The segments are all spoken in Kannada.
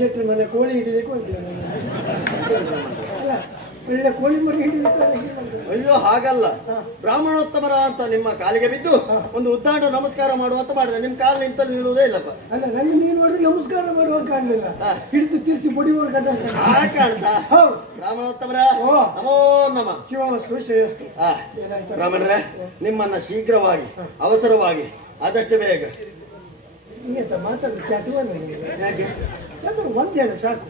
ಶೆಟ್ಟಿ ಮನೆ ಕೋಳಿ ಹಿಡಿಲಿಕ್ಕೆ ಹೋಗ್ತೀವಿ ಅಲ್ಲ, ಒಳ್ಳೆ ಕೋಳಿ ಮರಿ ಹಿಡಿಲಿಕ್ಕೆ. ಅಯ್ಯೋ ಹಾಗಲ್ಲ, ಬ್ರಾಹ್ಮಣೋತ್ತಮರ ಅಂತ ನಿಮ್ಮ ಕಾಲಿಗೆ ಬಿದ್ದು ಒಂದು ಉದ್ದಾಂಡ ನಮಸ್ಕಾರ ಮಾಡುವಂತ ಮಾಡಿದೆ. ನಿಮ್ ಕಾಲು ನಿಂತಲ್ಲಿ ನಿಲ್ಲುವುದೇ ಇಲ್ಲಪ್ಪ. ಅಲ್ಲ, ನಂಗೆ ನೀನು ನೋಡಿ ನಮಸ್ಕಾರ ಮಾಡುವಾಗ ಕಾಣಲಿಲ್ಲ, ಹಿಡಿದು ತಿರ್ಸಿ ಬಡಿಯುವ ಕಟ್ಟ ಕಾಣ್ತಾ. ಹೌದು, ಬ್ರಾಹ್ಮಣೋತ್ತಮರ ನಮೋ ನಮ. ಶಿವಮಸ್ತು ಶ್ರೇಯಸ್ತು. ಬ್ರಾಹ್ಮಣರೇ, ನಿಮ್ಮನ್ನ ಶೀಘ್ರವಾಗಿ ಅವಸರವಾಗಿ ಆದಷ್ಟು ಬೇಗ. ಮಾತಾಡಲು ಚಟುವ ಯಾಕೆ ಒಂದ್ ಹೇಳ ಸಾಕು.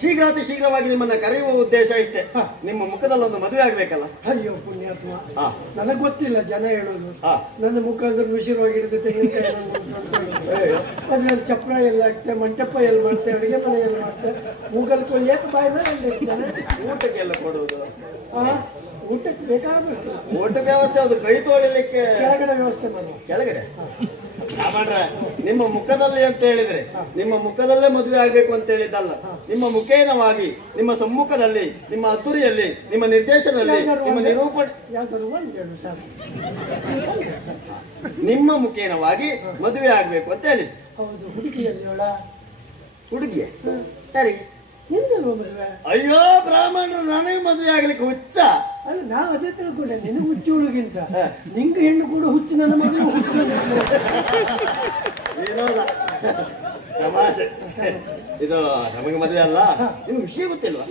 ಶೀಘ್ರಾತಿ ಶೀಘ್ರವಾಗಿ ನಿಮ್ಮನ್ನ ಕರೆಯುವ ಉದ್ದೇಶ ಇಷ್ಟೇ. ನಿಮ್ಮ ಮುಖದಲ್ಲಿ ಒಂದು ಮದುವೆ ಆಗ್ಬೇಕಲ್ಲ. ಅಯ್ಯೋ ಪುಣ್ಯಾತ್ಮ, ನನಗ್ ಗೊತ್ತಿಲ್ಲ ಜನ ಹೇಳೋದು. ನನ್ನ ಮುಖ ಅಂದ್ರೆ ವಿಷಯವಾಗಿರುತ್ತೆ. ತೆಂಗಿನಕಾಯಿ ಅದ್ರಲ್ಲಿ ಚಪ್ರ ಎಲ್ಲ ಹಾಕ್ತೆ, ಮಂಟಪ ಎಲ್ಲ ಮಾಡ್ತೆ, ಅಡುಗೆ ಮನೆ ಎಲ್ಲ ಮಾಡ್ತೆ, ಮೂಗಲ್ ಕೋಳಿ ಏಕ ಬಾಯಿ ಮೇಲೆ ಊಟಕ್ಕೆ ಎಲ್ಲ ಕೊಡುವುದು. ಊಟಕ್ಕೆ ಬೇಕಾದಷ್ಟು ಊಟಕ್ಕೆ ವ್ಯವಸ್ಥೆ, ಅದು ಕೈ ತೊಳಿಲಿಕ್ಕೆ ಕೆಳಗಡೆ ವ್ಯವಸ್ಥೆ ಮಾಡುವ. ಕೆಳಗಡೆ ನಿಮ್ಮ ಮುಖದಲ್ಲಿ ಅಂತ ಹೇಳಿದ್ರೆ ನಿಮ್ಮ ಮುಖದಲ್ಲೇ ಮದುವೆ ಆಗ್ಬೇಕು ಅಂತ ಹೇಳಿದ್ದಲ್ಲ. ನಿಮ್ಮ ಮುಖೇನವಾಗಿ, ನಿಮ್ಮ ಸಮ್ಮುಖದಲ್ಲಿ, ನಿಮ್ಮ ಅದ್ದೂರಿಯಲ್ಲಿ, ನಿಮ್ಮ ನಿರ್ದೇಶನದಲ್ಲಿ, ನಿಮ್ಮ ನಿರೂಪಣೆ, ನಿಮ್ಮ ಮುಖೇನವಾಗಿ ಮದುವೆ ಆಗ್ಬೇಕು ಅಂತ ಹೇಳಿದ್ರು. ಹೌದು, ಹುಡುಗಿಯಲ್ಲಿ ಹುಡುಗಿಯ ಸರಿ. ಅಯ್ಯೋ ಬ್ರಾಹ್ಮಣರು ನನಗೆ ಮದುವೆ ಆಗ್ಲಿಕ್ಕೆ ಹುಚ್ಚ ಅಲ್ಲ. ನಾ ಅದೇ ತಿಳ್ಕೊಂಡೆ, ನಿನಗೆ ಹುಚ್ಚು ಹುಡುಗಿಂತ. ನಿಂಗೆ ಹೆಣ್ಣು ಕೂಡ ಹುಚ್ಚು, ನನ್ನ ಮಗಳು ಹುಚ್ಚು. ವಿನೋದ, ತಮಾಷೆ. ಇದು ನಮಗೆ ಮದುವೆ ಅಲ್ಲ. ನಿಮ್ಗೆ ವಿಷಯ ಗೊತ್ತಿಲ್ವಾ?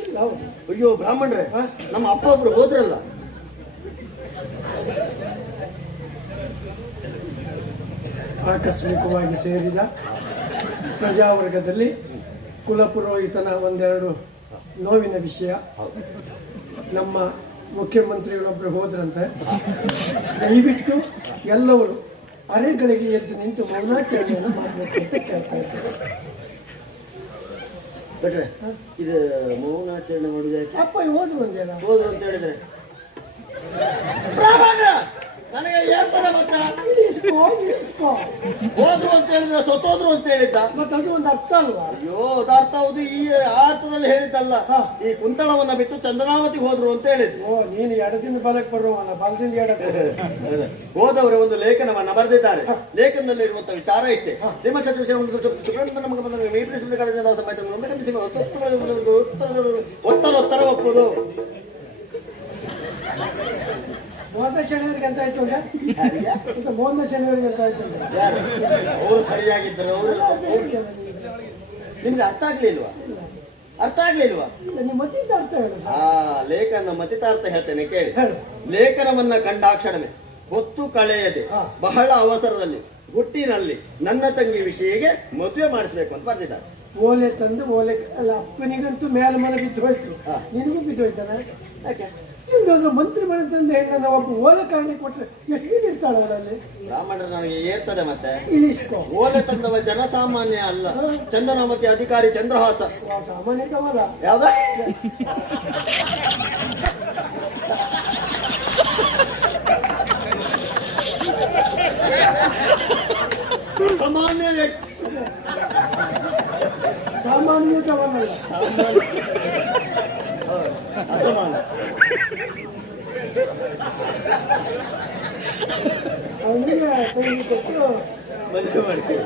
ಅಯ್ಯೋ ಬ್ರಾಹ್ಮಣರೇ, ನಮ್ಮ ಅಪ್ಪ ಒಬ್ರು ಹೋದ್ರಲ್ಲ. ಆಕಸ್ಮಿಕವಾಗಿ ಸೇರಿದ ಪ್ರಜಾವರ್ಗದಲ್ಲಿ ಕುಲಪುರೋಹಿತನ ಒಂದೆರಡು ನೋವಿನ ವಿಷಯ. ನಮ್ಮ ಮುಖ್ಯಮಂತ್ರಿಗಳೊಬ್ಬರು ಹೋದ್ರಂತೆ. ದಯವಿಟ್ಟು ಎಲ್ಲವರು ಅರೆಗಳಿಗೆ ಎದ್ದು ನಿಂತು ಮೌನಾಚರಣೆಯನ್ನು ಮಾಡಬೇಕು ಅಂತ ಕೇಳ್ತಾ ಇದ್ದಾರೆ. ಬಿಟ್ರೆ ಇದು ಮೌನಾಚರಣೆ ಮಾಡುದು ಯಾಕೆ? ಅಪ್ಪ ಹೋದ್ರು ಒಂದೇನ ಹೋದ್ರು ಅಂತ ಹೇಳಿದ್ರೆ ನನಗೆ ಹೇಳ್ತಾರೆ. ಮತ್ತೆ ಹೋದ್ರು ಅಂತ ಹೇಳಿದ್ರೆ ಸತ್ತೋದ್ರು ಅಂತ ಹೇಳಿದ್ದ. ಮತ್ತೆ ಅದು ಒಂದು ಅರ್ಥ ಅಲ್ವಾ? ಅಯ್ಯೋ, ಅದು ಅರ್ಥ ಹೌದು. ಈ ಅರ್ಥದಲ್ಲಿ ಹೇಳಿದ್ದಲ್ಲ. ಈ ಕುಂತಳವನ್ನ ಬಿಟ್ಟು ಚಂದನಾವತಿ ಹೋದ್ರು ಅಂತ ಹೇಳಿದ್ರು. ಓ, ನೀನು ಎಡದಿಂದ ಬಲಕ್ಕೆ ಬರುವಲ್ಲ, ಬಲದಿಂದ ಎಡಕ್ಕೆ. ಹೋದವರೇ ಒಂದು ಲೇಖನವನ್ನ ಬರೆದಿದ್ದಾರೆ. ಲೇಖನದಲ್ಲಿ ಇರುವಂತಹ ವಿಚಾರ ಇಷ್ಟೇ. ಶ್ರೀಮತ್ ಒತ್ತರ ಒಪ್ಪುದು. ಮೋದ ಶನಿಯವರಿಗೆ ಅಂತ ಆಯ್ತು, ಮೋದ ಶನಿಯವರಿಗೆ ಅಂತ ಆಯ್ತು. ಯಾರು ಅವರು ಸರಿಯಾಗಿದ್ದರು? ಅವರು ನಿಮ್ಗೆ ಅರ್ಥ ಆಗ್ಲಿಲ್ವಾ? ಅರ್ಥ ಆಗ್ಲಿಲ್ವಾ? ನಿಮ್ಮ ಮತಿತ ಅರ್ಥ ಹೇಳು. ಲೇಖನ ಮತಿತಾರ್ಥ ಹೇಳ್ತೇನೆ ಕೇಳಿ. ಲೇಖನವನ್ನ ಕಂಡಾಕ್ಷಣವೇ ಹೊತ್ತು ಕಳೆಯದೆ ಬಹಳ ಅವಸರದಲ್ಲಿ ಹುಟ್ಟಿನಲ್ಲಿ ನನ್ನ ತಂಗಿ ವಿಷಯಕ್ಕೆ ಮದುವೆ ಮಾಡಿಸ್ಬೇಕು ಅಂತ ಬರ್ದಿದ್ದಾರೆ. ಓಲೆ ತಂದು ಓಲೆ ಅಲ್ಲ, ಅಪ್ಪನಿಗಂತೂ ಮೇಲೆ ಮನೆ ಬಿದ್ದು ಹೋಯ್ತು, ನಿನಗೂ ಬಿದ್ದು ಹೋಯ್ತಾನೆ. ಯಾಕೆ ಮಂತ್ರಿ ಮನೆ ತಂದ ಹೆಣ್ಣನ್ನು ಒಬ್ಬ ಓಲೆ ಕಾರಣ ಕೊಟ್ರೆ ಎಷ್ಟು ಇರ್ತಾಳೆ ಅವಳಲ್ಲಿ? ಬ್ರಾಹ್ಮಣರು ನನಗೆ ಏರ್ತದೆ. ಮತ್ತೆ ಇಳಿಸ್ಕೊ. ಓಲೆ ತಂದವ ಜನಸಾಮಾನ್ಯ ಅಲ್ಲ, ಚಂದನಾಮತಿ ಅಧಿಕಾರಿ ಚಂದ್ರಹಾಸ. ಸಾಮಾನ್ಯತವಲ್ಲ. ಯಾವ್ದ ಸಾಮಾನ್ಯ ವ್ಯಕ್ತಿ, ಸಾಮಾನ್ಯತವಲ್ಲ, ಅಸಮಾನ. ಅವನಿಗೆ ತಂಗಿ ಕೊಟ್ಟು ಮದುವೆ ಮಾಡ್ತೀವಿ.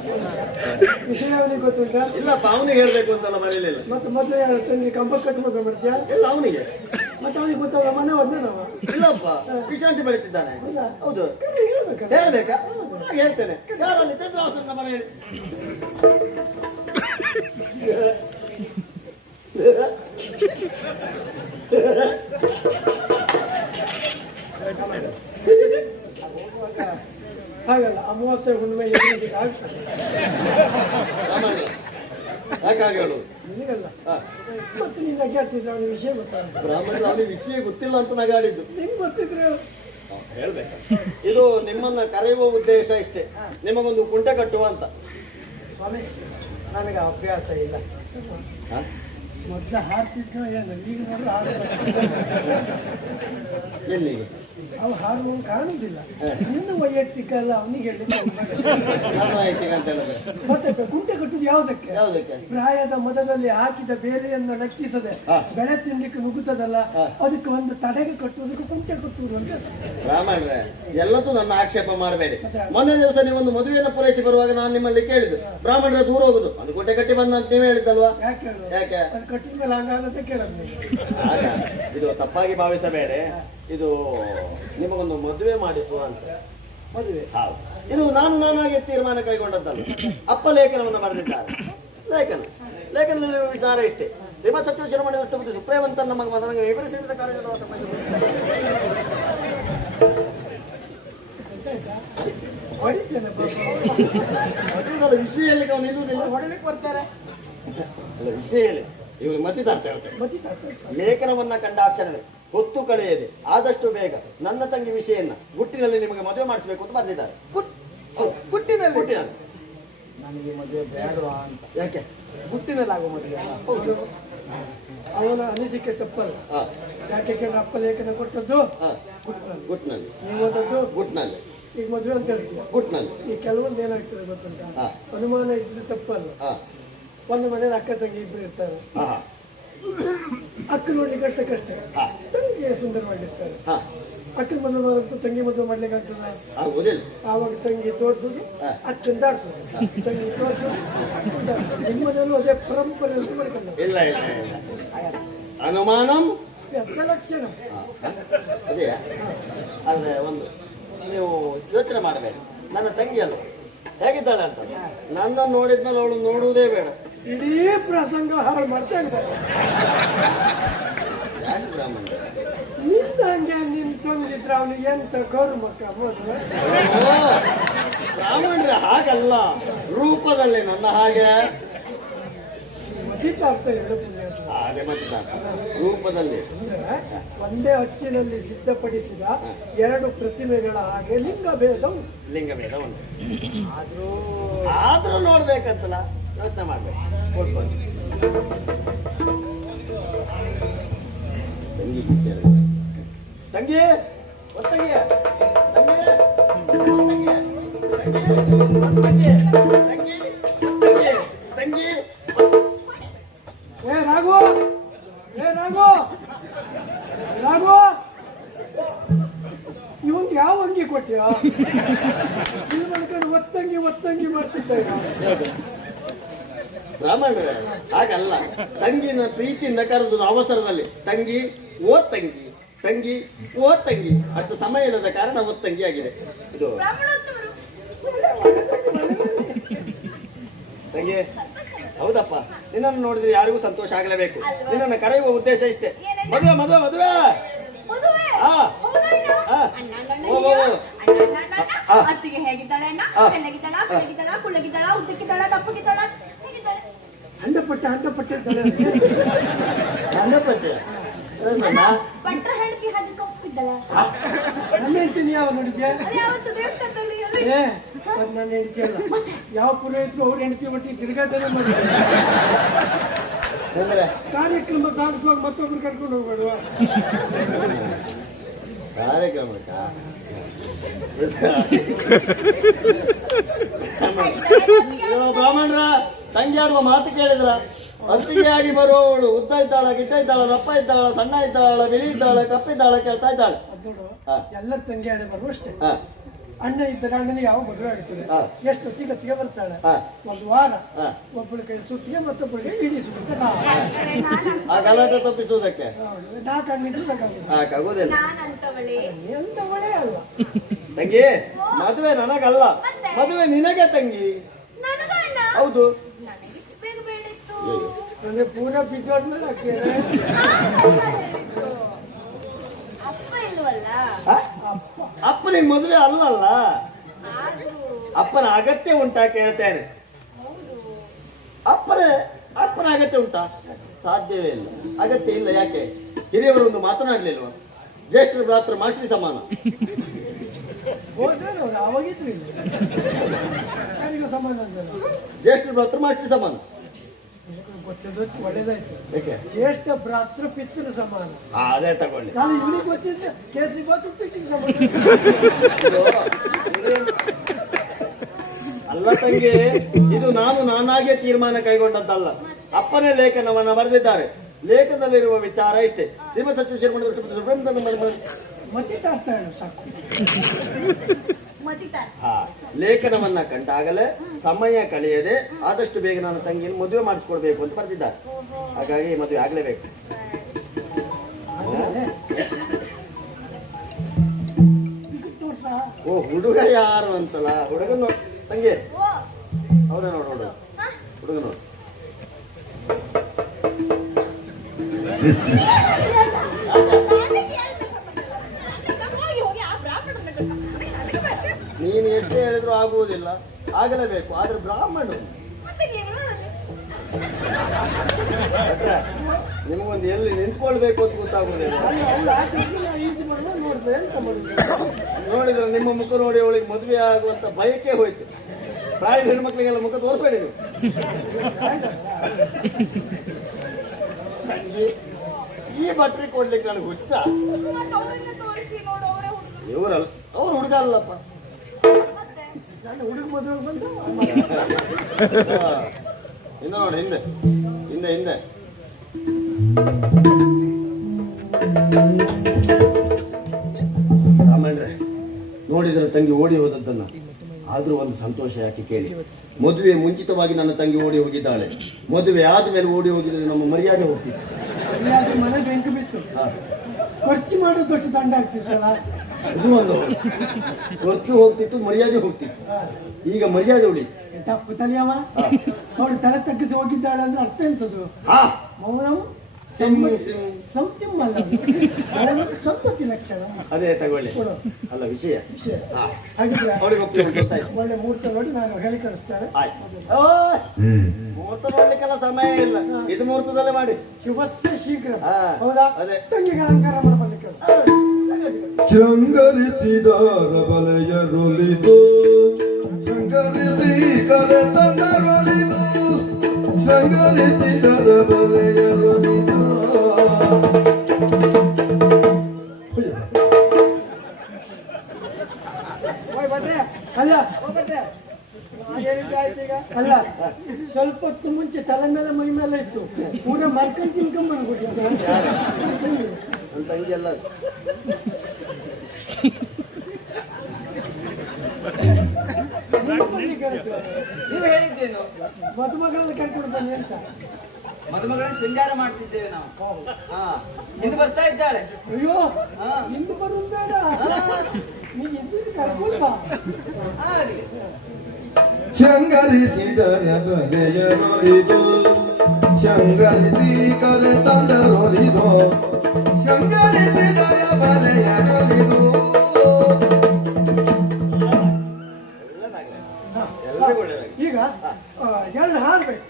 ವಿಷಯ ಅವನಿಗೆ ಗೊತ್ತುಂಟ? ಇಲ್ಲಪ್ಪ, ಅವನಿಗೆ ಹೇಳ್ಬೇಕು ಅಂತಲ್ಲ ಬರೀಲಿಲ್ಲ. ಮತ್ತೆ ಮದುವೆ ತಂಗಿ ಕಂಬ ಕಟ್ಟಬೇಕು ಬರ್ತೀಯಾ? ಇಲ್ಲ, ಅವನಿಗೆ ಮತ್ತೆ ಅವನಿಗೆ ಗೊತ್ತಾಗ ಮನೆ ಒದ್ನೇನವ? ಇಲ್ಲಪ್ಪ, ವಿಶ್ರಾಂತಿ ಬೆಳೀತಿದ್ದಾನೆ. ಹೌದು, ಹೇಳ್ಬೇಕಾ? ಹೇಳ್ತೇನೆ. ಯಾರಲ್ಲಿ ಚಂದ್ರಹಾಸನ ಮನೆ ಹೇಳಿ. ಹಾಗಲ್ಲ, ಅಮಾವಾಸ್ಯೆ ಹುಣ್ಣಿಮೆ ಆಗ್ತದೆ. ಯಾಕಾಗಿ ಹೇಳು? ನಿನಗಲ್ಲ, ಮತ್ತೆ ನೀನು ನಗಾಡ್ತಿದ್ರೆ ಅವನಿಗೆ ವಿಷಯ ಗೊತ್ತಾಗ. ಬ್ರಾಹ್ಮಣರು ಅವನಿಗೆ ವಿಷಯ ಗೊತ್ತಿಲ್ಲ ಅಂತ ನಗಾಡಿದ್ದು. ನಿಮ್ಗೆ ಗೊತ್ತಿದ್ರೆ ಹೇಳ್ಬೇಕ. ಇದು ನಿಮ್ಮನ್ನ ಕರೆಯುವ ಉದ್ದೇಶ ಇಷ್ಟೇ, ನಿಮಗೊಂದು ಕುಂಟೆ ಕಟ್ಟುವ ಅಂತ. ಸ್ವಾಮಿ, ನನಗೆ ಅಭ್ಯಾಸ ಇಲ್ಲ. ಮೊದಲ ಹಾಡ್ತಿದ್ರು ಏನು, ಈಗ ನೋಡ್ರೆ ಎಲ್ಲಿಗೆ ಅವ ಹಾರ್ಮೋನ್ ಕಾಣುದಿಲ್ಲ. ನಿನ್ನ ವೈಯಕ್ತಿಕ ಅಲ್ಲ, ಅವನಿಗೆ ಹೇಳಿದ್ರೆ ನನ್ನ ವೈಯಕ್ತಿಕ ಅಂತ ಹೇಳಿದ್ರೆ ಮತ್ತೆ ಕುಂಟೆ ಕಟ್ಟುದು ಯಾವುದಕ್ಕೆ? ಯಾವುದಕ್ಕೆ? ಪ್ರಾಯದ ಮದದಲ್ಲಿ ಹಾಕಿದ ಬೇರೆಯನ್ನ ಲೆಕ್ಕಿಸದೆ ಬೆಳೆ ತಿನ್ಲಿಕ್ಕೆ ನುಗ್ಗುತ್ತದಲ್ಲ, ಅದಕ್ಕೆ ಒಂದು ತಡೆಗೆ ಕಟ್ಟುವುದಕ್ಕೆ ಕುಂಟೆ ಕಟ್ಟುವುದು ಅಂತ. ರಾಮಣ್ರೆ, ಎಲ್ಲದೂ ನನ್ನ ಆಕ್ಷೇಪ ಮಾಡಬೇಡಿ. ಮೊನ್ನೆ ದಿವಸ ನೀವೊಂದು ಮದುವೆಯನ್ನು ಪೂರೈಸಿ ಬರುವಾಗ ನಾನು ನಿಮ್ಮಲ್ಲಿ ಕೇಳಿದ್ದು, ಬ್ರಾಹ್ಮಣರ ದೂರ ಹೋಗುದು ಒಂದು ಗುಡ್ಡೆ ಕಟ್ಟಿ ಬಂದ ಅಂತ ನೀವೇ ಹೇಳಿದ್ದಲ್ವಾ? ಯಾಕೆ ಯಾಕೆ ಅದು ಕಟ್ಟಿದ ಮೇಲೆ ಹಂಗಾಗತ್ತೆ ಕೇಳೋದು ನೀವು. ಆಗ ಇದು ತಪ್ಪಾಗಿ ಭಾವಿಸಬೇಡ. ಇದು ನಿಮಗೊಂದು ಮದುವೆ ಮಾಡಿಸುವ ಅಂತ. ಮದುವೆ ಹೌದು, ಇದು ನಾನಾಗಿ ತೀರ್ಮಾನ ಕೈಗೊಂಡದ್ದಲ್ಲ. ಅಪ್ಪ ಲೇಖನವನ್ನು ಬರೆದಿದ್ದಾರೆ. ಲೇಖನದಲ್ಲಿ ವಿಚಾರ ಇಷ್ಟೇ: ಶ್ರೀಮತ್ ಸಚಿವ ಶಿರೋಮಣಿ ರಾಷ್ಟ್ರಪತಿ ಸುಪ್ರೇಮಂತ ನಮ್ಮ ಮಗನಿಗೆ ಇಬ್ಬರು ಸೇರಿದ ವಿಷಯ ಹೇಳಿ ಅವನು ನಿಲ್ಲುವುದಿಲ್ಲ, ಹೊಡೆದಕ್ಕೆ ಬರ್ತಾರೆ. ಅಲ್ಲ, ವಿಷಯ ಹೇಳಿ ಇವಾಗ ಮತಿದಾರ್ಥ ಹೇಳ್ತಾರೆ. ಲೇಖನವನ್ನ ಕಂಡಾಕ್ಷಣವೇ ಹೊತ್ತು ಕಳೆಯದೆ ಆದಷ್ಟು ಬೇಗ ನನ್ನ ತಂಗಿ ವಿಷಯನ್ನ ಗುಟ್ಟಿನಲ್ಲಿ ನಿಮಗೆ ಮದುವೆ ಮಾಡಿಸಬೇಕು ಅಂತ ಬಂದಿದ್ದಾರೆ. ಗುಟ್ಟಿನಲ್ಲಿ ನನಗೆ ಮದುವೆ ಬೇಡವಾ ಅಂತ. ಯಾಕೆ? ಗುಟ್ಟಿನಲ್ಲಿ ಆಗೋ ಮದುವೆ. ಅವನ ಅನಿಸಿಕೆ ತಪ್ಪಲ್ಲ. ಯಾಕೆ ಕೇಳಿದ್ರೆ ಅಪ್ಪ ಲೇಖನ ಕೊಟ್ಟದ್ದು ಗುಟ್ನಲ್ಲಿ, ನೀವು ಓದದ್ದು ಗುಟ್ನಲ್ಲಿ, ಈಗ ಮದುವೆ ಅಂತ ಹೇಳ್ತೀವಿ ಗುಟ್ನಲ್ಲಿ. ಈ ಕೆಲವೊಂದು ಏನಾಗ್ತದೆ ಗೊತ್ತುಂಟ, ಅನುಮಾನ ಇದ್ರೆ ತಪ್ಪಲ್ಲ. ಒಂದು ಮನೇಲಿ ಅಕ್ಕ ತಂಗಿ ಇಬ್ರು ಇರ್ತಾರೆ. ಅಕ್ಕ ನೋಡ್ಲಿಕ್ಕೆ ಅಷ್ಟಕ್ಕಷ್ಟೇ, ತಂಗಿ ಸುಂದರವಾಗಿರ್ತಾರೆ. ಅಕ್ಕನ ಮದುವೆ ಮಾಡೋದು ತಂಗಿ ಮದುವೆ ಮಾಡ್ಲಿಕ್ಕೆ ಆಗ್ತದೆ? ಆವಾಗ ತಂಗಿ ತೋರಿಸೋದು, ಅಕ್ಕನ ದಾಡ್ಸೋದು, ತಂಗಿ ತೋರಿಸೋದು, ಅಕ್ಕನ ದಾಡ್ಸೋದು. ನಿಮ್ಮದಲ್ಲೂ ಅದೇ ಪರಂಪರೆ ಅಂತ ಮಾಡ್ಕೊಂಡು ಇಲ್ಲ ಇಲ್ಲ ಇಲ್ಲ, ಅನುಮಾನಂ ಲಕ್ಷಣ ಅದೇ. ಅಲ್ಲದೆ ಒಂದು ನೀವು ಯೋಚನೆ ಮಾಡಬೇಕು, ನನ್ನ ತಂಗಿ ಅಲ್ಲ ಹೇಗಿದ್ದಾಳೆ ಅಂತ. ನನ್ನ ನೋಡಿದ್ಮೇಲೆ ಅವಳು ನೋಡುವುದೇ ಬೇಡ. ಇಡೀ ಪ್ರಸಂಗ ಹಾಳು ಮಾಡ್ತಾ ಇದ್ದಾರೆ. ಯಾಕೆ ಬ್ರಾಹ್ಮಣ? ನಿನ್ನ ಹಂಗೆ ನಿನ್ ತಂಗಿದ್ರೆ ಅವನಿಗೆ ಎಂತ ಕೌರು ಮಕ್ಕ ಮದುವೆ. ಬ್ರಾಹ್ಮಣರೇ ಹಾಗಲ್ಲ, ರೂಪದಲ್ಲಿ ನನ್ನ ಹಾಗೆ. ಮತಿತಾರ್ಥ ಹೇಳುದು ಅದೇ ಮತಿತಾರ್ಥ ರೂಪದಲ್ಲಿ. ಒಂದೇ ಅಚ್ಚಿನಲ್ಲಿ ಸಿದ್ಧಪಡಿಸಿದ ಎರಡು ಪ್ರತಿಮೆಗಳ ಹಾಗೆ ಲಿಂಗಭೇದ ಉಂಟು. ಲಿಂಗಭೇದ ಉಂಟು, ಆದ್ರೂ ನೋಡ್ಬೇಕಂತಲ್ಲ, ಯೋಚನೆ ಮಾಡ್ಬೇಕು. ತಂಗಿ ತಂಗಿ ತಂಗಿ ತಂಗಿ. ಏ ರಾಘು, ಏ ರಾಘು, ರಾಘು, ಇವನ್ ಯಾವ ಅಂಗಿ ಕೊಟ್ಟಿಯ? ಇದು ಮಾಡ್ಕೊಂಡು ಒತ್ತಂಗಿ ಮಾಡ್ತಿದ್ದ. ಬ್ರಾಹ್ಮಣರೇ ಹಾಗಲ್ಲ, ತಂಗಿನ ಪ್ರೀತಿಯಿಂದ ಕರೆದು ಅವಸರದಲ್ಲಿ ತಂಗಿ ಓ ತಂಗಿ, ತಂಗಿ ಓ ತಂಗಿ, ಅಷ್ಟು ಸಮಯ ಇಲ್ಲದ ಕಾರಣ ಒತ್ತಂಗಿ ಆಗಿದೆ ಇದು. ತಂಗಿ, ಹೌದಪ್ಪ, ನಿನ್ನನ್ನು ನೋಡಿದ್ರೆ ಯಾರಿಗೂ ಸಂತೋಷ ಆಗಲೇಬೇಕು. ನಿನ್ನನ್ನು ಕರೆಯುವ ಉದ್ದೇಶ ಇಷ್ಟೇ, ಮದುವೆ ಮದುವೆ ಮದುವೆ. ಅತ್ತಿಗೆ ಹೇಗಿದ್ದಾಳೆ ಅಣ್ಣ? ಬೆಳ್ಳಗಿದ್ದಾಳ, ಬೆಳ್ಳಗಿದ್ದಾಳ, ಕುಳ್ಳಗಿದ್ದಾಳ, ಉದ್ದಕ್ಕಿದ್ದಾಳ, ದಪ್ಪಗಿದ್ದಾಳ, ಹೇಗಿದ್ದಾಳೆ? ಅಂಡಪಟ್ಟೆ ಭಟ್ರ ಹೆಂಡತಿ ಹಾಗೆ ಕಪ್ಪಿದ್ದಾಳ. ನನ್ನ ಹೇಳ್ತೀನಿ ಯಾವ ನೋಡಿದ್ಯಾ? ಯಾವತ್ತು ದೇವಸ್ಥಾನದಲ್ಲಿ ಏ ಅದು ನನ್ನ ಹೆಂಡತಿ ಅಲ್ಲ. ಯಾವ ಪುರೋಹಿತರು ಅವ್ರ ಹೆಂಡತಿ ಒಟ್ಟಿಗೆ ತಿರುಗಾಟನೆ ಮಾಡಿದ್ದಾರೆ. ಕಾರ್ಯಕ್ರಮ ಸಾಗಿಸುವಾಗ ಮತ್ತೊಬ್ರು ಕರ್ಕೊಂಡು ಹೋಗ್ಬೇಡುವ? ಕಾರ್ಯಕ್ರಮಕ್ಕ ಬ್ರಾಹ್ಮಣರ ತಂಗಿ ಆಡುವ ಮಾತು ಕೇಳಿದ್ರ? ಅತ್ತಿಗೆ ಆಗಿ ಬರುವವಳು ಉದ್ದ ಇದ್ದಾಳ, ಗಿಡ್ಡ ಇದ್ದಾಳ, ದಪ್ಪ ಇದ್ದಾಳ, ಸಣ್ಣ ಇದ್ದಾಳ, ಬಿಳಿ ಇದ್ದಾಳ, ಕಪ್ಪಿದ್ದಾಳ ಕೇಳ್ತಾ ಇದ್ದಾಳೆ. ಎಲ್ಲರ ತಂಗಿ ಆಡೆ ಬರುವಷ್ಟೇ. ಅಣ್ಣ ಇದ್ದರೆ ಅಣ್ಣನಿಗೆ ಯಾವ ಮದುವೆ ಆಗ್ತದೆ, ಎಷ್ಟು ಹೊತ್ತಿಗೆ ಬರ್ತಾಳೆ. ಒಂದು ವಾರ ಒಬ್ಬಳ ಕೈ ಸುತ್ತಿಗೆ ಮತ್ತೊಬ್ಬಳಿಗೆ ಇಡಿಸುತ್ತೆ. ಆ ಗಲಾಟೆ ತಪ್ಪಿಸುವುದಕ್ಕೆ ನಾಲ್ಕು ಹಣ್ಣಿದ್ರು ಆಗೋದಿಲ್ಲ. ಎಂತವಳೇ ಅಲ್ಲ ತಂಗಿ. ಮದುವೆ ನನಗಲ್ಲ, ಮದುವೆ ನಿನಗೆ ತಂಗಿ. ಹೌದು, ನನಗೆ ಪೂರಾ ಬಿದ್ದೋದ್ಮೇಲೆ ಹಾಕ್ತಾರೆ. ಅಪ್ಪನಿಗೆ ಮದುವೆ ಅಲ್ಲಲ್ಲ, ಅಪ್ಪನ ಅಗತ್ಯ ಉಂಟಾ ಕೇಳ್ತೇನೆ. ಅಪ್ಪನ ಅಗತ್ಯ ಉಂಟಾ? ಸಾಧ್ಯವೇ ಇಲ್ಲ, ಅಗತ್ಯ ಇಲ್ಲ. ಯಾಕೆ? ಹಿರಿಯವರು ಮಾತನಾಡ್ಲಿಲ್ವಾ? ಜ್ಯೇಷ್ಠರ ಭ್ರಾತೃ ಮಾಸ್ಟರಿ ಸಮಾನ. ಹೋದ್ರೆ ಅವ್ರು ಅವಾಗಿದ್ರು ಇಲ್ಲ, ಯಾರಿಗೂ ಸಮಾನ ಅಂತಲ್ಲ. ಜ್ಯೇಷ್ಠರ ಭ್ರಾತೃ ಮಾಸ್ಟರಿ ಸಮಾನ. ಗೊತ್ತಿದ್ದು ಒಳ್ಳೇದಾಯ್ತು. ಏಕೆ? ಜ್ಯೇಷ್ಠ ಭ್ರಾತೃ ಪಿತೃ ಸಮಾನ. ಅದೇ ತಗೊಳ್ಳಿ. ನಾನು ಇವನಿಗೆ ಗೊತ್ತಿದ್ದೆ ಕೇಸರಿ ಬಾತು ಪಿಟ್ಟಿಗೆ ಸಮಾನ. ಅಲ್ಲ ತಂಗಿ, ಇದು ನಾನಾಗೆ ತೀರ್ಮಾನ ಕೈಗೊಂಡದ್ದಲ್ಲ. ಅಪ್ಪನೇ ಲೇಖನವನ್ನ ಬರೆದಿದ್ದಾರೆ. ಲೇಖನದಲ್ಲಿರುವ ವಿಚಾರ ಇಷ್ಟೇ. ಶ್ರೀಮತ್ ಸಚಿವ ಮತ್ತಿತಾರ್ಥ ಹೇಳು ಸಾಕು. ಲೇಖನವನ್ನ ಕಂಡಾಗಲೇ ಸಮಯ ಕಳೆಯದೆ ಆದಷ್ಟು ಬೇಗ ನನ್ನ ತಂಗಿಯನ್ನು ಮದುವೆ ಮಾಡಿಸ್ಕೊಡ್ಬೇಕು ಅಂತ ಬರೆದಿದ್ದಾರೆ. ಹಾಗಾಗಿ ಮದುವೆ ಆಗ್ಲೇಬೇಕು. ಓ, ಹುಡುಗ ಯಾರು ಅಂತಲ್ಲ? ಹುಡುಗ ನೋಡ್ ತಂಗಿ, ಅವರೇ ನೋಡು ಹುಡುಗ ನೋಡು. ನೀನು ಎಷ್ಟೇ ಹೇಳಿದ್ರು ಆಗುವುದಿಲ್ಲ, ಆಗಲೇಬೇಕು. ಆದ್ರೆ ಬ್ರಾಹ್ಮಣ ನಿಮಗೊಂದು ಎಲ್ಲಿ ನಿಂತ್ಕೊಳ್ಬೇಕು ಅಂತ ಗೊತ್ತಾಗುವುದಿಲ್ಲ. ನೋಡಿದ್ರೆ ನಿಮ್ಮ ಮುಖ ನೋಡಿ ಅವಳಿಗೆ ಮದುವೆ ಆಗುವಂತ ಬಯಕೆ ಹೋಯ್ತು. ಪ್ರಾಯದ ಹೆಣ್ಮಕ್ಳಿಗೆಲ್ಲ ಮುಖ ತೋರಿಸ್ಬೇಡಿ ನೀವು. ಈ ಬಟ್ರಿ ಕೊಡ್ಲಿಕ್ಕೆ ನನಗೆ ಹುಚ್ಚ. ಇವರಲ್ಲ, ಅವ್ರು ಹುಡುಗ ಅಲ್ಲಪ್ಪ. ಹುಡುಗ ಮದುವೆ ಬಂದು ಹಿಂದೆ ನೋಡಿ, ಹಿಂದೆ ಹಿಂದೆ ಹಿಂದೆ ರಾಮಣ್ರೆ, ನೋಡಿದ್ರೆ ತಂಗಿ ಓಡಿ ಹೋದದ್ದನ್ನ. ಆದ್ರೂ ಒಂದು ಸಂತೋಷ ಯಾಕೆ ಕೇಳಿ. ಮದುವೆ ಮುಂಚಿತವಾಗಿ ನನ್ನ ತಂಗಿ ಓಡಿ ಹೋಗಿದ್ದಾಳೆ. ಮದುವೆ ಆದ್ಮೇಲೆ ಓಡಿ ಹೋಗಿದ್ರೆ ನಮ್ಮ ಮರ್ಯಾದೆ ಹೋಗ್ತಿತ್ತು. ಮನೆ ಬೆಂಕಿ ಬಿತ್ತು. ಖರ್ಚು ಮಾಡೋದಷ್ಟು ದಂಡ ಆಗ್ತಿತ್ತಲ್ಲ. ಇದು ಒಂದು ಖರ್ಚು ಹೋಗ್ತಿತ್ತು, ಮರ್ಯಾದೆ ಹೋಗ್ತಿತ್ತು. ಈಗ ಮರ್ಯಾದೆ ಉಳಿ. ತಪ್ಪು ತಲೆಯವ ನೋಡಿ, ತಲೆ ತಗ್ಗಿಸಿ ಹೋಗಿದ್ದಾಳೆ ಅಂದ್ರೆ ಅರ್ಥ ಎಂತದ್ದು? ಮೌನಂ ಸಂತಿಮ್ಮಲ್ಲ, ಮೌನಂ ಸಮ್ಮತಿ ಲಕ್ಷಣ. ಅದೇ ತಗೊಳ್ಳಿ. ಅಲ್ಲ ವಿಷಯ ಹಾಗಿದ್ರೆ ಒಳ್ಳೆ ಮುಹೂರ್ತ ನೋಡಿ ನಾನು ಹೇಳಿ ಕಳಿಸ್ತೇನೆ. ಮುಹೂರ್ತ ನೋಡ್ಲಿಕ್ಕೆಲ್ಲ ಸಮಯ ಇಲ್ಲ, ಇದು ಮುಹೂರ್ತದಲ್ಲೇ ಮಾಡಿ. ಶುಭಸ್ಯ ಶೀಘ್ರ. ಹೌದಾ? ತಂಗಿಗೆ ಅಲಂಕಾರ ಮಾಡಬರ್ಲಿಕ್ಕೆ ಶೃಂಗರಿಸಿದಾರ ಬಲೆಯರೊಲಿದು, ಶೃಂಗರಿಸಿ ಕರೆ ತಂದರೊಲಿದು, ಶೃಂಗರಿಸಿದರ ಬಲೆಯರೊಲಿದು. ಅಲ್ಲ, ಸ್ವಲ್ಪ ಹೊತ್ತು ಮುಂಚೆ ತಲೆ ಮೇಲೆ ಮೈ ಮೇಲೆ ಇತ್ತು, ಪೂರ ಮರ್ಕೊಂಡು ತಿನ್ಕೊಂಡ್ ಬಂದ್ಬಿಟ್ಟಿದ್ದೆ. ತಂಗಿ ಎಲ್ಲ ನೀವು ಹೇಳಿದ್ದೇನು? ಮದುಮಗಳನ್ನು ಕರ್ಕೊಂಡು ಬನ್ನಿ ಅಂತ. ಮದುಮಗಳನ್ನ ಶೃಂಗಾರ ಮಾಡ್ತಿದ್ದೇವೆ ನಾವು. ಇಂದು ಬರ್ತಾ ಇದ್ದಾಳೆ. ಅಯ್ಯೋ, ಇಂದು ಬರುವುದು ಬೇಡ, ನೀ ಇದ್ದು ಕರ್ಕೊಂಡು ಬಾ. ಶೃಂಗರಿಸಿದರ ಬಲೆಯರೊಲಿದು, ಶೃಂಗರಿಸಿ ಕರೆ ತಂದರೊಲಿದು, ಶೃಂಗರಿಸಿದರ ಬಲೆಯರೊಲಿದು. ಈಗ ಎರಡು ಹಾರ್ಬೇಕು.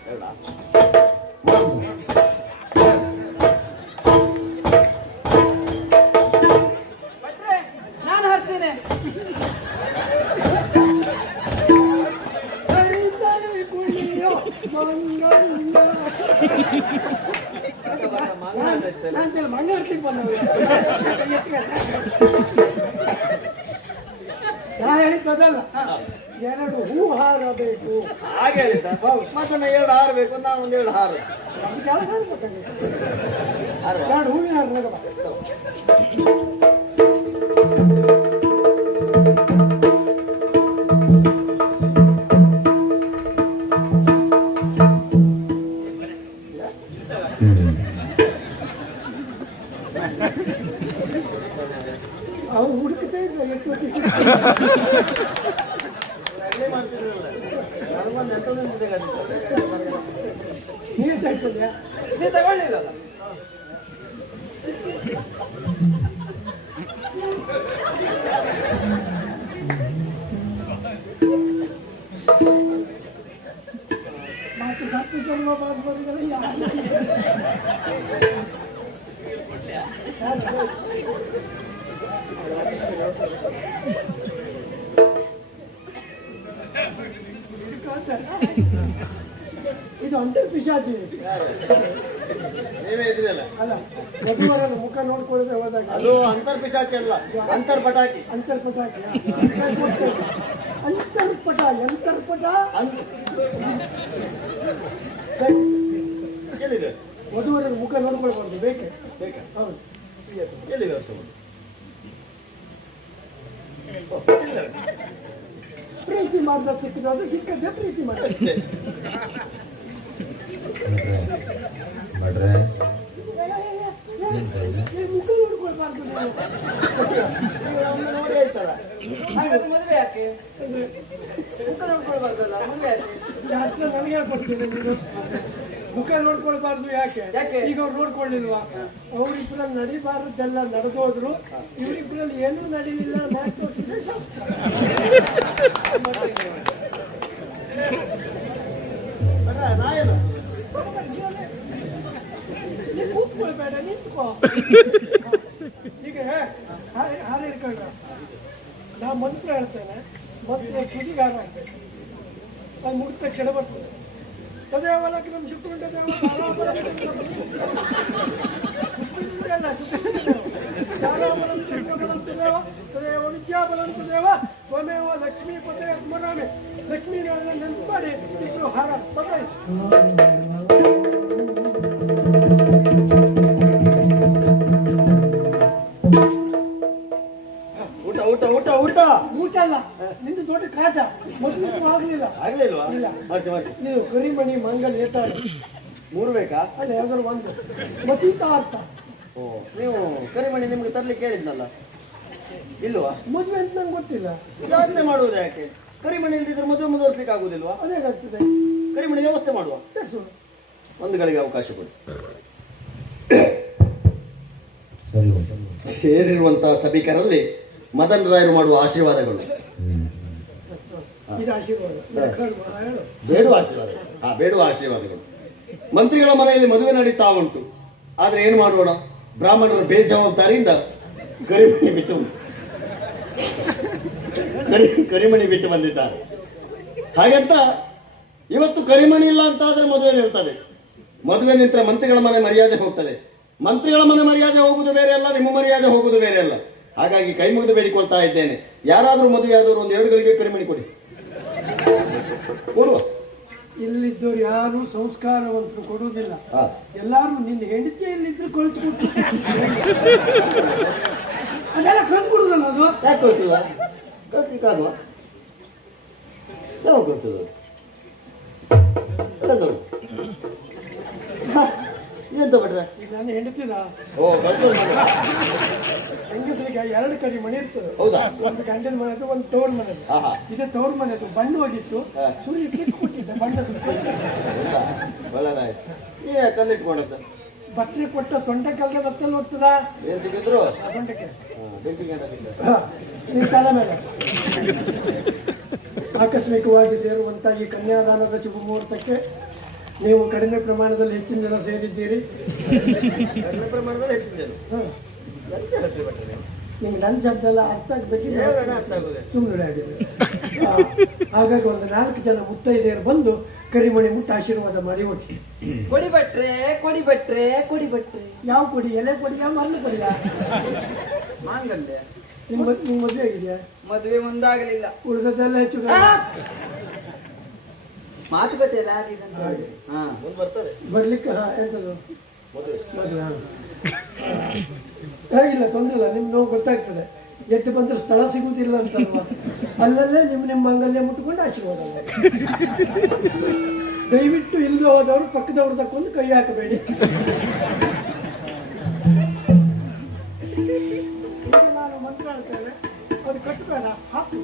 ಭಟ್ರೆ, ನಾನು ಹಾಡ್ತೇನೆ. ಮಂಗಳಾರತಿಗೆ ಬಂದವರು ನಾ ಹೇಳಿದ್ದಲ್ಲ, ಎರಡು ಹೂ ಹಾರಬೇಕು. ಹಾಗೆ ಹೇಳಿದ್ದ. ಮತ್ತೆ ಎರಡು ಹಾರ ಬೇಕು, ನಾನು ಒಂದೆರಡು ಹಾರ. ಎರಡು ಹೂವಿನ ಹಾರ. ಅವ್ರು ಹುಡುಕ್ತಾ ಇದ್ದ ಎಷ್ಟು ಮಾಡ್ತಿದ್ರಲ್ಲ, ನನಗೊಂದು ಎಂಟು ನೀರು ತಗೊಳ್ಳಿಲ್ಲ. ನೀವು ತಗೊಳ್ಳಿಲ್ಲಲ್ಲ. ಮಾತು ಸತ್ತು ಜನ್ಮ ಬಾದ್ಬಾರಿಗೆಲ್ಲ ಇದು ಅಂತರ್ಪಿಶಾಚಿ. ಯಾರು? ನೀವೇ ಇದ್ರಲ್ಲ. ಅಲ್ಲ, ವಧುವರನ ಮುಖ ನೋಡ್ಕೊಳ್ಳದೆ ಹೋದಾಗ ಅದು ಅಂತರ್ಪಿಶಾಚಿ ಅಲ್ಲ, ಅಂತರ್ಪಟಾಕಿ. ಅಂತರ್ಪಟಾಕಿ. ಅಂತರ್ಪಟ ಯಂತರ್ಪಟ ಎಲ್ಲಿದೆ? ವಧುವರನ ಮುಖ ನೋಡ್ಕೊಳ್ಬಾರ್ದು, ಬೇಕೆ? ಬೇಕಾ? ಹೌದು. ಎಲ್ಲಿದೆ ಅಷ್ಟು? ಪ್ರೀತಿ ಮಾಡಿದಾಗ ಸಿಕ್ಕಿದ್ದು ಅದು ಸಿಕ್ಕದ್ದೇ ಪ್ರೀತಿ ಮಾಡಿ. ಮುಖ ನೋಡ್ಕೊಳ್ಬಾರ್ದು ನೀವು. ಒಮ್ಮೆ ನೋಡಿ ಆಯ್ತಲ್ಲ. ಹಾಗಾದ್ರೆ ಮದುವೆ ಯಾಕೆ? ಮುಖ ನೋಡ್ಕೊಳ್ಬಾರ್ದಲ್ಲ, ಮದುವೆ ಯಾಕೆ? ಶಾಸ್ತ್ರ ನನಗೆ ಹೇಳ್ಕೊಡ್ತೀನಿ ನೀನು. ಮುಖ ನೋಡ್ಕೊಳ್ಬಾರ್ದು ಯಾಕೆ? ಯಾಕೆ? ಈಗ ಅವ್ರು ನೋಡ್ಕೊಳ್ಳಿಲ್ವಾ? ಅವ್ರಿಬ್ರಲ್ಲಿ ನಡಿಬಾರದೆಲ್ಲ ನಡೆದೋದ್ರು, ಇವರಿಬ್ರಲ್ಲಿ ಏನೂ ನಡೀಲಿಲ್ಲ, ಮಾಡ್ಕೊಟ್ಟಿದೆ ಶಾಸ್ತ್ರ. ನಾಯೇನು? ನೀನು ಕೂತ್ಕೊಳ್ಬೇಡ, ನಿಂತ್ಕೋ. ಈಗ ಹಾರ ಹಿಡ್ಕೊಂಡ್ರ ನಾ ಮಂತ್ರ ಹೇಳ್ತೇನೆ, ಮಂತ್ರ ತುದಿಗೆ ಹಾರ ಹಾಕ್ತೇನೆ, ಅದು ಮುಗಿದ ತಕ್ಷಣ ಬರ್ತದೆ. ತದೇವ ಲಗ್ನಂ ಶುಕ್ರುಂಡ ದೇವ ತಾರಾಬಲಂ ಶುಕ್ರಬಲಂ ತದೇವ ತದೇವ ವಿದ್ಯಾಬಲಂ ತದೇವ ತ್ವಮೇವ ಲಕ್ಷ್ಮೀಪತೆ ಸ್ಮರಾಮಿ. ಲಕ್ಷ್ಮೀನಾರಾಯಣ ನೆನಪು ಮಾಡಿ ಇಬ್ರು ಹಾರ ಬದಲಾಯಿಸಿ. ಊಟ ಊಟ ಊಟ ಊಟ ಊಟ ಅಲ್ಲ, ನಿಂದು ದೊಡ್ಡ ಕಾಟ. ಮದುವೆ ಆಗಲಿಲ್ಲ. ಆಗ್ಲಿಲ್ವಾ? ಇಲ್ಲ. ಮಾಡ್ತಿ ಮಾಡ್ತಿ. ಇದು ಕರಿಮಣಿ ಮಂಗಲ್ ಏಟಾಡ 3 ಬೇಕಾ? ಅಲ್ಲ, ಯಾವ್ದಾರು ಒಂದು ಮತೀತ ಅರ್ಥ. ಓ, ನೀವು ಕರಿಮಣಿ ನಿಮ್ಗೆ ತರ್ಲಿಕ್ಕೆ ಹೇಳಿದ್ನಲ್ಲ, ಇಲ್ವಾ? ಮದುವೆ ಅಂತ ನಂಗೆ ಗೊತ್ತಿಲ್ಲ. ಯಾತ್ರೆ ಮಾಡುವುದು ಯಾಕೆ? ಕರಿಮಣಿ ಇಲ್ದಿದ್ರೆ ಮದುವೆ ಮುಂದುವರ್ಸ್ಲಿಕ್ಕೆ ಆಗುದಿಲ್ವಾ? ಅದೇನಾಗ್ತದೆ? ಕರಿಮಣಿ ವ್ಯವಸ್ಥೆ ಮಾಡುವ. ತರ್ಸು. ಒಂದು ಗಳಿಗೆ ಅವಕಾಶ ಕೊಡಿ. ಸೇರಿರುವಂತಹ ಸಭಿಕರಲ್ಲಿ ಮದನ್ ರಾಯರು ಮಾಡುವ ಆಶೀರ್ವಾದಗಳು. ಇದು ಆಶೀರ್ವಾದ. ಹೇಳು. ಬೇಡುವ ಆಶೀರ್ವಾದ. ಬೇಡುವ ಆಶೀರ್ವಾದಗಳು. ಮಂತ್ರಿಗಳ ಮನೆಯಲ್ಲಿ ಮದುವೆ ನಡೀತಾ ಉಂಟು. ಆದ್ರೆ ಏನು ಮಾಡೋಣ, ಬ್ರಾಹ್ಮಣರ ಬೇಜವಾಬ್ದಾರಿಯಿಂದ ಕರಿಮಣಿ ಬಿಟ್ಟು ಕರಿಮಣಿ ಬಿಟ್ಟು ಬಂದಿದ್ದಾರೆ. ಹಾಗಂತ ಇವತ್ತು ಕರಿಮಣಿ ಇಲ್ಲ ಅಂತ ಆದ್ರೆ ಮದುವೆ ನಿಲ್ತದೆ. ಮದುವೆ ನಿಂತರೆ ಮಂತ್ರಿಗಳ ಮನೆ ಮರ್ಯಾದೆ ಹೋಗ್ತದೆ. ಮಂತ್ರಿಗಳ ಮನೆ ಮರ್ಯಾದೆ ಹೋಗುದು ಬೇರೆ ಅಲ್ಲ, ನಿಮ್ಮ ಮರ್ಯಾದೆ ಹೋಗುದು ಬೇರೆ ಅಲ್ಲ. ಹಾಗಾಗಿ ಕೈ ಮುಗಿದು ಬೇಡಿಕೊಳ್ತಾ ಇದ್ದೇನೆ, ಯಾರಾದ್ರೂ ಮದುವೆ ಆದವರು 1 2 ಗಳಿಗೆ ಕರಿಮಣಿ ಕೊಡಿ. ಕೊಡುವ. ಇಲ್ಲಿದ್ದವ್ರು ಯಾರು ಸಂಸ್ಕಾರವಂತರು ಕೊಡುವುದಿಲ್ಲ. ಎಲ್ಲಾರು ನಿನ್ನ ಹೆಂಡತಿ ಇಲ್ಲಿದ್ರು ಕಳಿತು ಕೊಟ್ಟು ಅದೆಲ್ಲ ಕಳಿತು ಕೊಡುದಲ್ಲ. ಅದು ಯಾಕೆ ಗೊತ್ತಿಲ್ಲ? ಕಳಿಸ್ಲಿಕ್ಕಾಗುವ? ಯಾವಾಗ ಗೊತ್ತದ? ಎಂತ ಬಿಟ್ರೆ ಈಗ ನನ್ನ ಹೆಂಡತಿದ ಓ ಹೆಂಗಸರಿಗೆ 2 ಕರಿಮಣಿ ಇರ್ತದೆ. ಹೌದಾ? ಒಂದು ಗಂಡನ ಮನೆದು, ಒಂದು ತೋರ್ ಮನೆದು. ಇದು ತೋರ್ ಮನೆದು ಬಣ್ಣ ಹೋಗಿತ್ತು, ಸುರಿ ಕ್ಲಿಕ್ ಕೊಟ್ಟಿದ್ದೆ ಬಣ್ಣ ಸುತ್ತ. ಒಳ್ಳೆದಾಯ್ತು. ನೀವೇ ಕಲ್ಲಿಟ್ಕೊಂಡದ್ದು? ಬಟ್ಟೆ ಕೊಟ್ಟ ಸೊಂಟ ಕಲ್ದ ಬತ್ತಲ್ಲಿ ಹೋಗ್ತದ. ಏನ್ ಸಿಕ್ಕಿದ್ರು? ಸೊಂಟಕ್ಕೆ ಬೆಂಕಿಗೆ ನಿನ್ನ ತಲೆ ಮೇಲೆ. ಆಕಸ್ಮಿಕವಾಗಿ ಸೇರುವಂತ ಈ ಕನ್ಯಾದಾನದ ಶುಭ ಮುಹೂರ್ತಕ್ಕೆ ನೀವು ಕಡಿಮೆ ಪ್ರಮಾಣದಲ್ಲಿ ಹೆಚ್ಚಿನ ಜನ ಸೇರಿದ್ದೀರಿ. ಕಡಿಮೆ ಪ್ರಮಾಣದಲ್ಲಿ ಹೆಚ್ಚಿನ ಜನ. ನಿಮ್ಗೆ ನನ್ನ ಶಬ್ದ ಎಲ್ಲ ಅರ್ಥ ಆಗ್ಬೇಕಿಲ್ಲ, ಅರ್ಥ ಆಗುದೇ ಸುಮ್ಮನೆ ಆಗಿದೆ. ಹಾಗಾಗಿ ಒಂದು 4 ಜನ ಮುತ್ತೈದೆಯರು ಬಂದು ಕರಿಮಣಿ ಮುಟ್ಟ ಆಶೀರ್ವಾದ ಮಾಡಿ ಹೋಗಿ. ಕೊಡಿ ಭಟ್ರೆ, ಕೊಡಿ ಭಟ್ರೆ, ಕೊಡಿ ಭಟ್ರೆ. ಯಾವ ಕೊಡಿ? ಎಲೆ ಕೊಡಿಯಾ, ಮರಳು ಕೊಡಿಯಾ? ಮಾಂಗಲ್ಯ. ನಿಮ್ ಮದುವೆ ಆಗಿದೆಯಾ? ಮದುವೆ ಮುಂದಾಗಲಿಲ್ಲ. ಉಳಿದದೆಲ್ಲ ಹೆಚ್ಚು ಮಾತುಕತೆ ಎಲ್ಲ ಆಗಿದೆ. ಮುಂದೆ ಬರ್ತದೆ ಬರ್ಲಿಕ್ಕೆ. ಎಂತದು ಮದುವೆ? ಮದುವೆ ಇಲ್ಲ, ತೊಂದರೆ ಇಲ್ಲ. ನಿಮ್ ನೋವು ಗೊತ್ತಾಗ್ತದೆ. ಎದ್ದು ಬಂದ್ರೆ ಸ್ಥಳ ಸಿಗುವುದಿಲ್ಲ ಅಂತಲ್ವಾ, ಅಲ್ಲಲ್ಲೇ ನಿಮ್ಮ ಮಾಂಗಲ್ಯ ಮುಟ್ಕೊಂಡು ಆಶೀರ್ವಾದ ಮಾಡಿ. ದಯವಿಟ್ಟು ಇಲ್ಲದೆ ಹೋದವರು ಪಕ್ಕದವ್ರು ತಕ್ಕೊಂಡು ಕೈ ಹಾಕಬೇಡಿ. ಈಗ ನಾನು ಮಂತ್ರ ಹೇಳ್ತೇನೆ, ಅದು ಕಟ್ಟಬೇಡ, ಹಾಕು.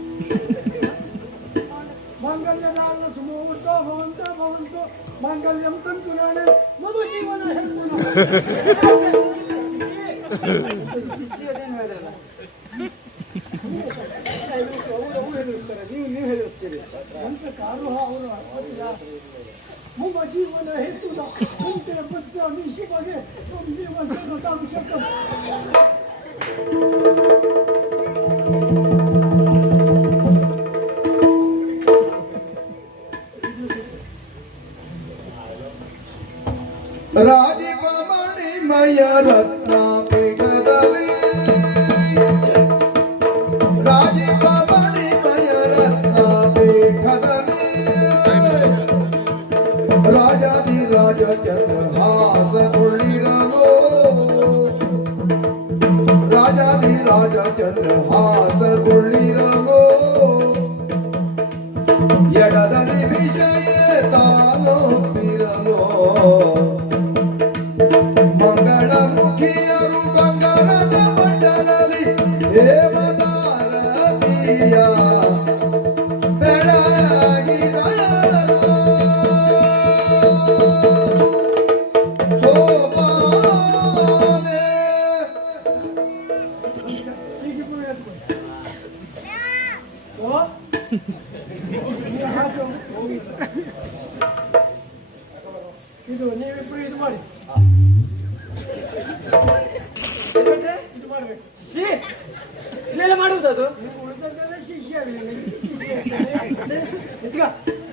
ಮಾಂಗಲ್ಯದಾನ ಸುಮೂರ್ತ ಭವಂತ ಭವಂತು ಮಾಂಗಲ್ಯಂ ತಂತು ನಾಳೆ ಮಮ ಜೀವನ ನೀವು ಹೆದರಿಸ್ತೀರಿ. ಕಾರು ಅವರು ಮಮ ಜೀವನ ಹೇತುನ ಪಚ್ಚಾಮಿ ಶಿವಗೆ ರಾಜಾಧಿರಾಜ ಚಂದ್ರಹಾಸಗೊಳ್ಳಿರಲು ಎಡದಲ್ಲಿ ವಿಷಯ ತಾನೊಪ್ಪಿರಲು ಮಂಗಳ ಮುಖಿಯರು ಬಂಗಾರದ ಮಂಡಲಲ್ಲಿ ದೇವದಾರತಿಯ ಬೆಳಗಿದರು ಶೋಭಾನೆ ಹೀಗೆ ಪುನಃ ಎತ್ಕೊಂಡು. ಓ ನೀವು ಹಾಕು. ಇದು ನೀವಿಬ್ರು ಇದು ಮಾಡಿ, ಬಿಟ್ರೆ ಇದು ಮಾಡ್ಬೇಕು. ಶ್ರೀ ಇಲ್ಲೆಲ್ಲ ಮಾಡುವುದು ಅದು ನೀವು ಉಳಿದದ್ದೆಲ್ಲ ಶಿಷ್ಯ ಆಗಲಿಲ್ಲ, ಶಿಷ್ಯ ಆಗ್ತದೆ. ಇದ್ಕ,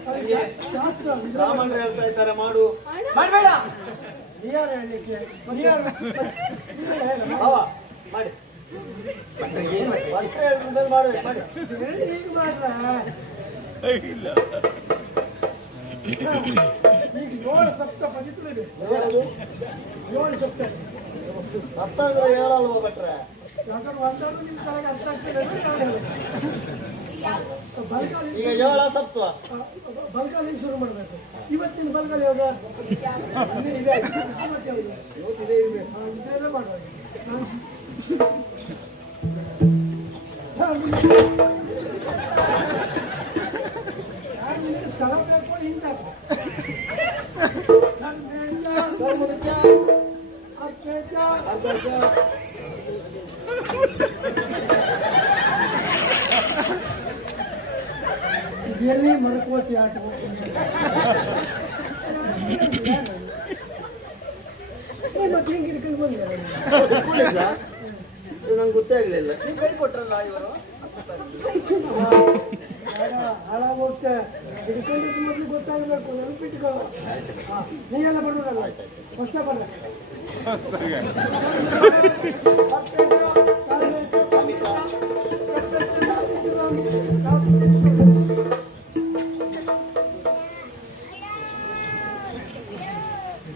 ಅದು ಶಾಸ್ತ್ರ ಇದು ಬ್ರಾಹ್ಮಣರು ಹೇಳ್ತಾ ಇದ್ದಾರೆ ಮಾಡು. ಮಾಡಬೇಡ. ನೀಯಾರು ಹೇಳಲಿಕ್ಕೆ ನೀಯಾರು ಭಾವ ಮಾಡಿ. ಭಟ್ರು ಹೇಳಿದ್ರೆ ಮಾಡ್ಬೇಕು, ಮಾಡಿ. ಹೇಳಿ ಹೀಗೆ ಮಾಡ್ರ. ಈಗ 7 ಸಪ್ತ ಪವಿತ್ರವಿದೆ. 7 ಸಪ್ತ. ಸತ್ತಂದ್ರೆ ಹೇಳಲ್ವ ಭಟ್ರೆ? ಯಾಕಂದ್ರೆ ಒಂದಾದ್ರೂ ನಿಮ್ ತಲೆಗೆ ಅರ್ಥ ಆಗ್ತದೆ ಅಂತ ನಾನು ಹೇಳಿದೆ. ಬಲ್ಗಾಲಿ ಈಗ 7 ಸತ್ವ ಬಲ್ಗಾಲಿ ಶುರು ಮಾಡಬೇಕು. ಇವತ್ತಿನ ಬಲ್ಗಾಲಿ ಯಾವಾಗ ಇದೆ, ಇವತ್ತು ಯಾವುದು? ಇವತ್ತಿದೆ ಇರ್ಬೇಕು. ಇದೆಲ್ಲ ಮಾಡುವಾಗ ನಾನು ಸ್ಥಳ ಬೇಕು ಹಿಂದೆ ಎಲ್ಲಿ ಮರಕೋತಿ ಆಟ ಮತ್ತೆ ಹೆಂಗೆ ಹಿಡ್ಕೊಂಡು ಬಂದಿದ್ದಾರೆ? ಇದು ನಂಗೆ ಗೊತ್ತೇ ಆಗಲಿಲ್ಲ. ನೀವು ಕೈ ಕೊಟ್ರಲ್ಲ ಇವರು ಹಾಳಾಗೋಗ್ತೆ. ಹಿಡ್ಕೊಂಡಿದ್ದು ಮೊದಲು ಗೊತ್ತಾಗಬೇಕು, ನೆನಪಿಟ್ಕೋ. ನೀವೆಲ್ಲ ಬಡವರಲ್ಲ, ಹೊಸ ಬರ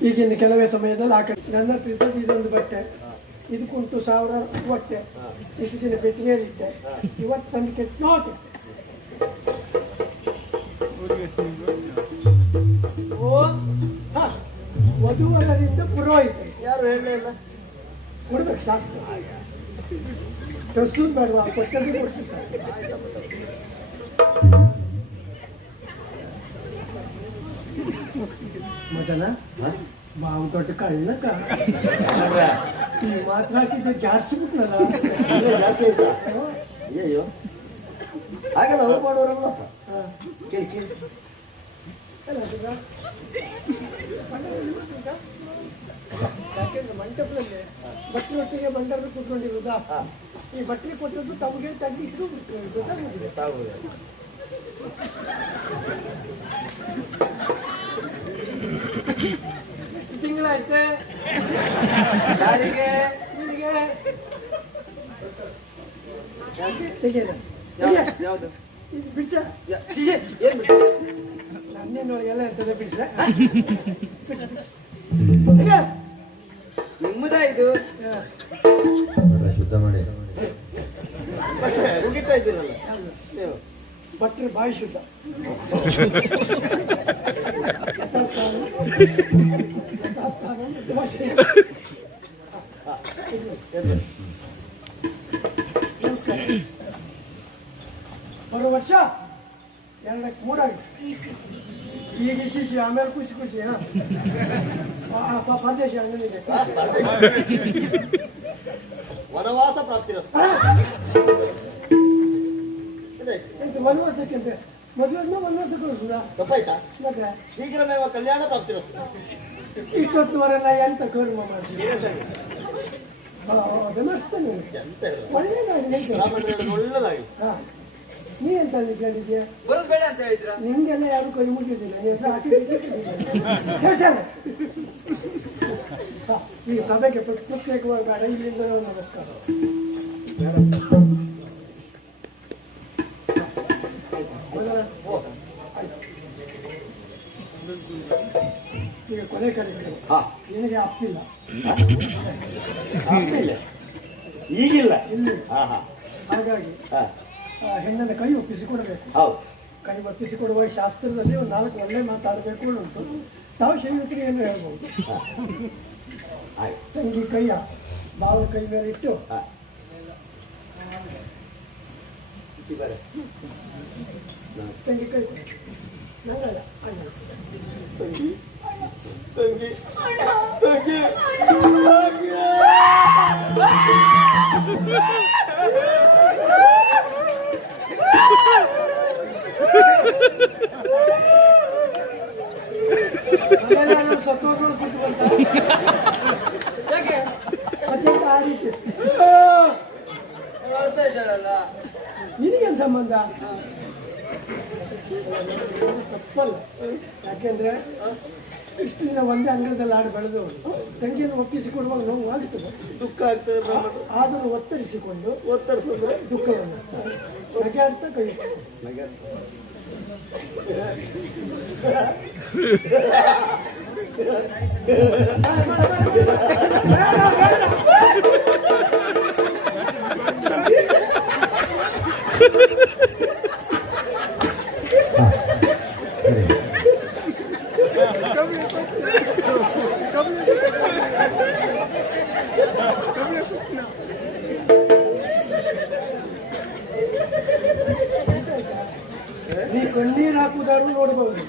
ಈಗಿನ ಕೆಲವೇ ಸಮಯದಲ್ಲಿ ಆ ಕಡೆ ನನ್ನ ಹತ್ರ ಇದ್ದದ್ದು ಇದೊಂದು ಬಟ್ಟೆ, ಇದಕ್ಕುಂಟು 1000 ಹೊಟ್ಟೆ. ಇಷ್ಟು ದಿನ ಪೆಟ್ಟಿಗೆಯಲ್ಲಿಟ್ಟೆ, ಇವತ್ತು ತಂದು ಕೆಟ್ಟ ನೋಟೆ. ಓ ಹಾ, ವಧುವರರಿಂದ ಪುರೋಹಿತ ಯಾರು ಹೇಳಲೇ ಇಲ್ಲ. ಕೊಡ್ಬೇಕು ಶಾಸ್ತ್ರ. ತರ್ಸೋದು ಬೇಡವಾ, ಕೊಟ್ಟದ್ದು ಕೊಡ್ತಿರ್ತಾರೆ. ಮದನ ಬಾವು ದೊಡ್ಡ ಕಳ್ಳಕ ಭಟ್ರೆ, ಈ ಮಾತ್ರ ಹಾಕಿದ್ದು ಜಾಸ್ತಿ ಬಿಟ್ನಲ್ಲ. ಇಲ್ಲೇ ಜಾಸ್ತಿ ಆಯ್ತಾ? ಅಯ್ಯಯ್ಯೋ, ಹಾಗೆಲ್ಲ ಅವ್ರು ಮಾಡೋರಲ್ಲಪ್ಪ. ಕೇಳಿ ಕೇಳಿ. ಯಾಕೆಂದ್ರೆ ಮಂಟಪದಲ್ಲಿ ಭಟ್ರೊಟ್ಟಿಗೆ ಬಂಡರು ಕೂತ್ಕೊಂಡಿರುವುದಾ, ಈ ಬಟ್ಟೆ ಕೊಟ್ಟದ್ದು ತಮಗೆ ತೆಗಿದ್ರು ಗೊತ್ತಾಗುದಿಲ್ಲ. ತಾವು ಎಷ್ಟು ತಿಂಗಳಾಯ್ತೆ ಯಾರಿಗೆ ನಿನಗೆ? ತೆಗೆಯಲ್ಲ ಯಾವ್ದು ಇದು ಬಿಡ್ಸ. ಶಿಶೆ ಏನ್ ಬಿಟ್ಟು ನನ್ನೇನೊಳಗೆಲ್ಲ ಎಂತದ ಬಿಡ್ಸ. ನಿಮ್ಮದ ಇದು ಶುದ್ಧ ಮಾಡಿ ಭಟ್ರೆ, ಮುಗಿತಾ ಇದ್ದೀರಲ್ಲ ನೀವು. ಭಟ್ರ ಬಾಯಿ ಶುದ್ಧ. ಯಥಾಸ್ಥಾನ ಯಥಾಸ್ಥಾನ. ಎದ್ದು. ನಮಸ್ಕಾರ. ಬರೋ ವರ್ಷ 2ಕ್ಕೆ 3 ಆಗಿದೆ. ಈಗ ಶಿಶಿ, ಆಮೇಲೆ ಖುಷಿ ಖುಷಿ. ಪರದೇಶಿ ಅಂಗಡಿಗೆ ವನವಾಸ ಪ್ರಾಪ್ತಿರಸ್ತು. ಎಂತ ವನವಾಸಕ್ಕೆ ಅಂತ ಮದುವೆ ವನವಾಸ ಕಳಿಸುದ ತಪ್ಪಾಯ್ತಾ? ಮತ್ತೆ ಶೀಘ್ರಮೇವ ಕಲ್ಯಾಣ ಪ್ರಾಪ್ತಿರಸ್ತು. ಇಷ್ಟೊತ್ತುವರೆಲ್ಲ ಎಂತ ಕರ್ಮ ಮಾಡಿಸಿ ಅದನ್ನಷ್ಟೇ ಎಂತ ಹೇಳುದು? ಒಳ್ಳೇದಾಗಿ ಬ್ರಾಹ್ಮಣರು ಹೇಳೋದು ಒಳ್ಳೆದಾಗಿ. ಹಾ, ನೀ ಎಂತ ಅಂದ್ಕೊಂಡಿದ್ಯಾ? ಬರೋದು ಬೇಡ ಅಂತ ಹೇಳಿದ್ರ ನಿಮ್ಗೆಲ್ಲ ಯಾರು ಕೈ ಮುಗಿದಿಲ್ಲ, ನೀ ಹತ್ರ ಆಚೆ ಹೇಳ್ಸಾರ. ಈ ಸಭೆಗೆ ಪ್ರತ್ಯೇಕವಾಗಿ ಬೇಡ, ಇಲ್ಲಿಂದ ನಮಸ್ಕಾರ. ಈಗ ಕೊನೆ ಕಾರ್ಯಕ್ರಮ. ಹಾ, ನಿನಗೆ ಅಪ್ಪಿಲ್ಲ. ಆಮೇಲೆ ಈಗಿಲ್ಲ. ಇಲ್ಲಿ ಹಾ ಹಾ ಹಾಗಾಗಿ ಹಾ ಆ ಹೆಣ್ಣನ್ನು ಕೈ ಒಪ್ಪಿಸಿಕೊಡಬೇಕು. ಹೌದು. ಕೈ ಒಪ್ಪಿಸಿಕೊಡುವಾಗ ಶಾಸ್ತ್ರದಲ್ಲಿ ಒಂದು 4 ಒಳ್ಳೆ ಮಾತಾಡಬೇಕು ಉಂಟು. ತಾವು ಶ್ರೀಯುತರಿಗೆ ಏನು ಹೇಳ್ಬೋದು? ಆಯ್ತು. ತಂಗಿ ಕೈಯ ಬಾವನ ಕೈ ಮೇಲೆ ಇಟ್ಟು ಹಾ ಇತಿ ಬರೆ. ತಂಗಿ ಕೈ ನಂಗಲ್ಲ ತಂಗಿ ತಂಗಿ ತಂಗಿ ಸತ್ತೋದ್ರು ಸುಟ್ಟು ಬಂತ ಯಾಕೆ ಮತ್ತೆ ಆ ರೀತಿ ಅಳ್ತಾ ಇದ್ದಾಳಲ್ಲ. ನಿನಗೇನು ಸಂಬಂಧ? ತಪ್ಪಲ್ಲ. ಯಾಕೆಂದ್ರೆ ಇಷ್ಟು ದಿನ ಒಂದೇ ಅಂಗಳದಲ್ಲಿ ಆಡಿ ಬೆಳೆದವರು ತಂಗಿಯನ್ನು ಒಪ್ಪಿಸಿಕೊಡುವಾಗ ನೋವು ಆಗ್ತದೆ, ದುಃಖ ಆಗ್ತದೆ ಬ್ರಾಹ್ಮಣರು. ಆದರೂ ಒತ್ತರಿಸಿಕೊಂಡು ಒತ್ತರಿಸಿದ್ರೆ ದುಃಖವನ್ನು ನಗೆ ಆಡ್ತಾ ಕೈ ನಗೆ. ನೀ ಕಣ್ಣೀರು ಹಾಕುದಾರು ನೋಡ್ಬೋದು,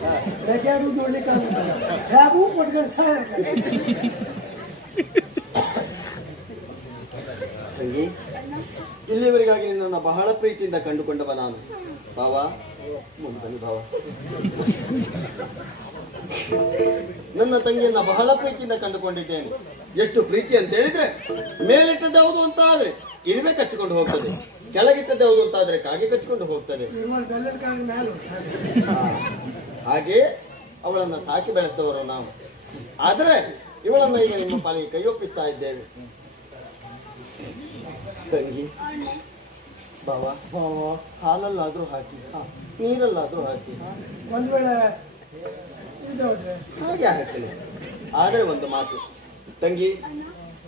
ನಗೆ ಆಡುದು ನೋಡ್ಲಿಕ್ಕೆ ಆಗುದಿಲ್ಲ. ಹೇಗೂ ಕೊಟ್ಕೊಂಡು ಸಹಾಯ ತಂಗಿ, ಇಲ್ಲಿವರೆಗಾಗಿ ನಿನ್ನನ್ನು ಬಹಳ ಪ್ರೀತಿಯಿಂದ ಕಂಡುಕೊಂಡವ ನಾನು. ಭಾವ ಮುಂಬನಿ ಭಾವ, ನನ್ನ ತಂಗಿಯನ್ನ ಬಹಳ ಪ್ರೀತಿಯಿಂದ ಕಂಡುಕೊಂಡಿದ್ದೇನೆ. ಎಷ್ಟು ಪ್ರೀತಿ ಅಂತ ಹೇಳಿದ್ರೆ, ಮೇಲಿಟ್ಟದ್ದು ಯಾವುದು ಅಂತ ಆದ್ರೆ ಇರುವೆ ಕಚ್ಚಿಕೊಂಡು ಹೋಗ್ತದೆ, ಕೆಳಗಿಟ್ಟದ್ದು ಯಾವುದು ಅಂತ ಆದ್ರೆ ಕಾಗೆ ಕಚ್ಚಿಕೊಂಡು ಹೋಗ್ತದೆ. ಹಾಗೆ ಅವಳನ್ನ ಸಾಕಿ ಬೆಳೆಸ್ತವರು ನಾವು. ಆದ್ರೆ ಇವಳನ್ನ ಈಗ ನಿಮ್ಮ ಪಾಲಿಗೆ ಕೈಯೊಪ್ಪಿಸ್ತಾ ಇದ್ದೇವೆ. ತಂಗಿ ಬಾವ, ಹಾಲಲ್ಲಾದ್ರೂ ಹಾಕಿ, ನೀರಲ್ಲಾದ್ರೂ ಹಾಕಿ, ಒಂದ್ ವೇಳೆ ಇದಾದ್ರೆ ಹಾಗೆ ಹಾಕಲಿ. ಆದರೆ ಒಂದು ಮಾತು ತಂಗಿ,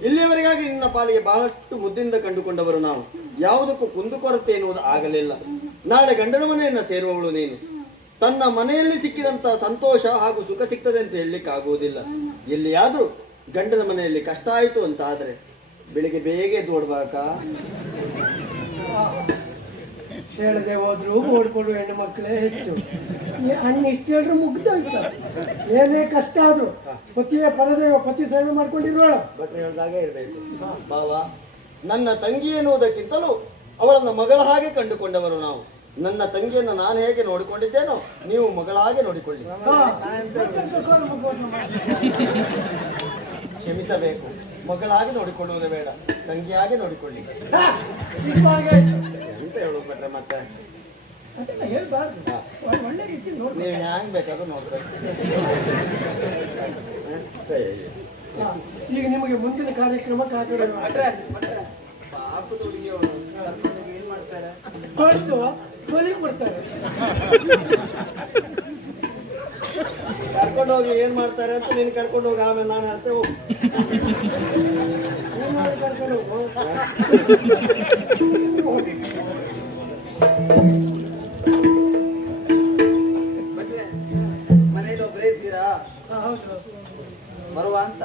ಇಲ್ಲಿಯವರೆಗಾಗಿ ನಿನ್ನ ಪಾಲಿಗೆ ಬಹಳಷ್ಟು ಮುದ್ದಿಂದ ಕಂಡುಕೊಂಡವರು ನಾವು. ಯಾವುದಕ್ಕೂ ಕುಂದುಕೊರತೆ ಎನ್ನುವುದು ಆಗಲಿಲ್ಲ. ನಾಳೆ ಗಂಡನ ಮನೆಯನ್ನ ಸೇರುವವಳು ನೀನು. ತನ್ನ ಮನೆಯಲ್ಲಿ ಸಿಕ್ಕಿದಂತ ಸಂತೋಷ ಹಾಗೂ ಸುಖ ಸಿಗ್ತದೆ ಅಂತ ಹೇಳಲಿಕ್ಕೆ ಆಗುವುದಿಲ್ಲ. ಎಲ್ಲಿಯಾದ್ರೂ ಗಂಡನ ಮನೆಯಲ್ಲಿ ಕಷ್ಟ ಆಯಿತು ಅಂತ ಆದ್ರೆ ಬೆಳಿಗ್ಗೆ ಬೇಗ ಎದ್ದು ಓಡ್ಬೇಕಾ? ಹೇಳದೆ ಹೋದ್ರು ಓಡ್ಕೊಡು ಹೆಣ್ಣು ಮಕ್ಕಳೇ ಹೆಚ್ಚು. ಈ ಅಣ್ಣ ಇಷ್ಟು ಹೇಳ್ರು ಮುಗ್ದೋಯ್ತು. ಏನೇ ಕಷ್ಟ ಆದ್ರು ಪತಿಯ ಪರದೇವ ಪತಿ ಸೇವೆ ಮಾಡ್ಕೊಂಡಿರೋಳ ಭಟ್ರು ಹೇಳಿದಾಗ ಇರಬೇಕು. ಬಾವ, ನನ್ನ ತಂಗಿ ಎನ್ನುವುದಕ್ಕಿಂತಲೂ ಅವಳನ್ನ ಮಗಳ ಹಾಗೆ ಕಂಡುಕೊಂಡವರು ನಾವು. ನನ್ನ ತಂಗಿಯನ್ನು ನಾನು ಹೇಗೆ ನೋಡಿಕೊಂಡಿದ್ದೇನೋ ನೀವು ಮಗಳ ಹಾಗೆ ನೋಡಿಕೊಳ್ಳಿ. ಕ್ಷಮಿಸಬೇಕು, ಮಗಳಾಗಿ ನೋಡಿಕೊಳ್ಳುವುದು ಬೇಡ, ತಂಗಿಯಾಗಿ ನೋಡಿಕೊಳ್ಳಿ ಅಂತ ಹೇಳೋದು ಭಟ್ರೆ. ಮತ್ತೆ ಅದೆಲ್ಲ ಹೇಳ್ಬಾರ್ದು, ಒಳ್ಳೆ ರೀತಿ ನೋಡಿ. ನೀವು ಹ್ಯಾಂಗ್ ಬೇಕಾದ್ರೂ ನೋಡ್ಬೇಕು. ಈಗ ನಿಮಗೆ ಮುಂದಿನ ಕಾರ್ಯಕ್ರಮ ಕಾಕಡೆ ಭಟ್ರೆ ಭಟ್ರೆ ಪಾಪದ ಹುಡುಗಿಯವರು ಕರ್ಕೊಂಡೋಗಿ ಏನ್ ಮಾಡ್ತಾರೆ? ಕೊಡ್ತು ಬಲಿ ಕೊಡ್ತಾರೆ. ಕರ್ಕೊಂಡು ಹೋಗಿ ಏನ್ ಮಾಡ್ತಾರೆ ಅಂತ ನೀನು ಕರ್ಕೊಂಡು ಹೋಗಿ, ಆಮೇಲೆ ನಾನು ಹೇಳ್ತೇವೆ. ಕರ್ಕೊಂಡು ಹೋಗು. ಭಟ್ರೆ ಮನೇಲಿ ಒಬ್ಬರೇ ಇದ್ದೀರಾ? ಹೌದು. ಬರುವ ಅಂತ.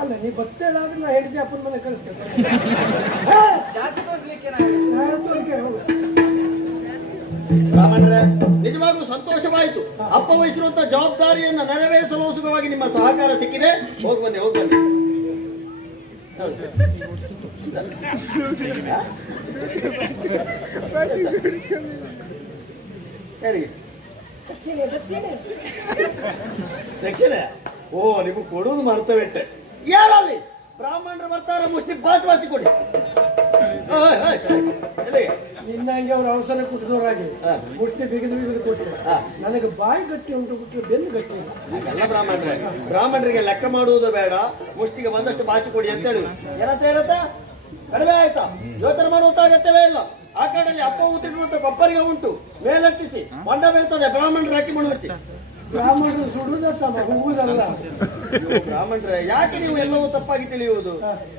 ಅಲ್ಲ, ನೀ ಬತ್ತೇಳಾದ್ರೆ ನಾ ಹೆಂಡತಿ ಅಪ್ಪನ ಮನೆ ಕಳಿಸ್ತೇನೆ. ಜಾತಿ ತೋರಿಸ್ಲಿಕ್ಕೆ ನಾ ಹೇಳಿದ್ದು. ಬ್ರಾಹ್ಮಣರೇ, ನಿಜವಾಗ್ಲೂ ಸಂತೋಷವಾಯಿತು. ಅಪ್ಪ ವಹಿಸಿರುವಂತಹ ಜವಾಬ್ದಾರಿಯನ್ನ ನೆರವೇರಿಸಲು ಸುಖವಾಗಿ ನಿಮ್ಮ ಸಹಕಾರ ಸಿಕ್ಕಿದೆ. ಹೋಗಿ ಬನ್ನಿ, ಹೋಗಿ ಬನ್ನಿ. ಯಾರಿಗೆ ದಕ್ಷಿಣೆ? ಓ, ನೀವು ಕೊಡುವುದು ಮರ್ತ ಬಿಟ್ಟೆ. ಯಾರಲ್ಲಿ ಬ್ರಾಹ್ಮಣರು ಬರ್ತಾರ, ಮುಷ್ಟಿ ಬಾಚಿ ಕೊಡಿ. ನಿನ್ನಂಗೆ ಅವ್ರ ಅವಸರ ಕುಟ್ಟಿದವರಾಗಿ ಮುಷ್ಟಿ ಬಿಗಿದು ಕೊಟ್ಟರು. ನನಗೆ ಬಾಯಿ ಗಟ್ಟಿ ಉಂಟು ಬಿಟ್ಟರೆ ಬೆನ್ನು ಗಟ್ಟಿ ಇಲ್ಲ. ಹಾಗಲ್ಲ ಬ್ರಾಹ್ಮಣರೇ, ಬ್ರಾಹ್ಮಣರಿಗೆ ಲೆಕ್ಕ ಮಾಡುವುದು ಬೇಡ, ಮುಷ್ಟಿಗೆ ಬಂದಷ್ಟು ಬಾಚಿ ಕೊಡಿ ಅಂತ ಹೇಳಿ. ಏನಂತ ಹೇಳುತ್ತಾ? ಕಡಿಮೆ ಆಯ್ತಾ? ಯೋಚನೆ ಮಾಡುವಂತ ಅಗತ್ಯವೇ ಇಲ್ಲ. ಆ ಕಡೆಯಲ್ಲಿ ಅಪ್ಪ ಊತಿಡುವಂತ ಕೊಪ್ಪರಿಗೆ ಉಂಟು, ಮೇಲೆತ್ತಿಸಿ ಮೊಂಡ ಬೀಳ್ತದೆ. ಬ್ರಾಹ್ಮಣರು ಅಕ್ಕಿ ಮಣ್ಣು ಮುಚ್ಚಿ ಬ್ರಾಹ್ಮಣರು ಸುಡುದತ್ತಮ್ಮ, ಹೂವುದಲ್ಲ. ಬ್ರಾಹ್ಮಣರೇ, ಯಾಕೆ ನೀವು ಎಲ್ಲವೂ ತಪ್ಪಾಗಿ ತಿಳಿಯುವುದು?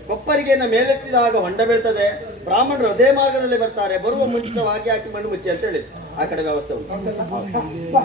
ಕೊಪ್ಪರಿಗೆಯನ್ನು ಮೇಲೆತ್ತಿದಾಗ ಹೊಂಡ ಬೀಳ್ತದೆ, ಬ್ರಾಹ್ಮಣರು ಅದೇ ಮಾರ್ಗದಲ್ಲಿ ಬರ್ತಾರೆ, ಬರುವ ಮುಂಚಿತವಾಗಿ ಹಾಕಿ ಮಣ್ಣು ಮುಚ್ಚಿ ಅಂತ ಹೇಳಿ ಆ ಕಡೆ ವ್ಯವಸ್ಥೆ ಉಂಟು. ಬಾ.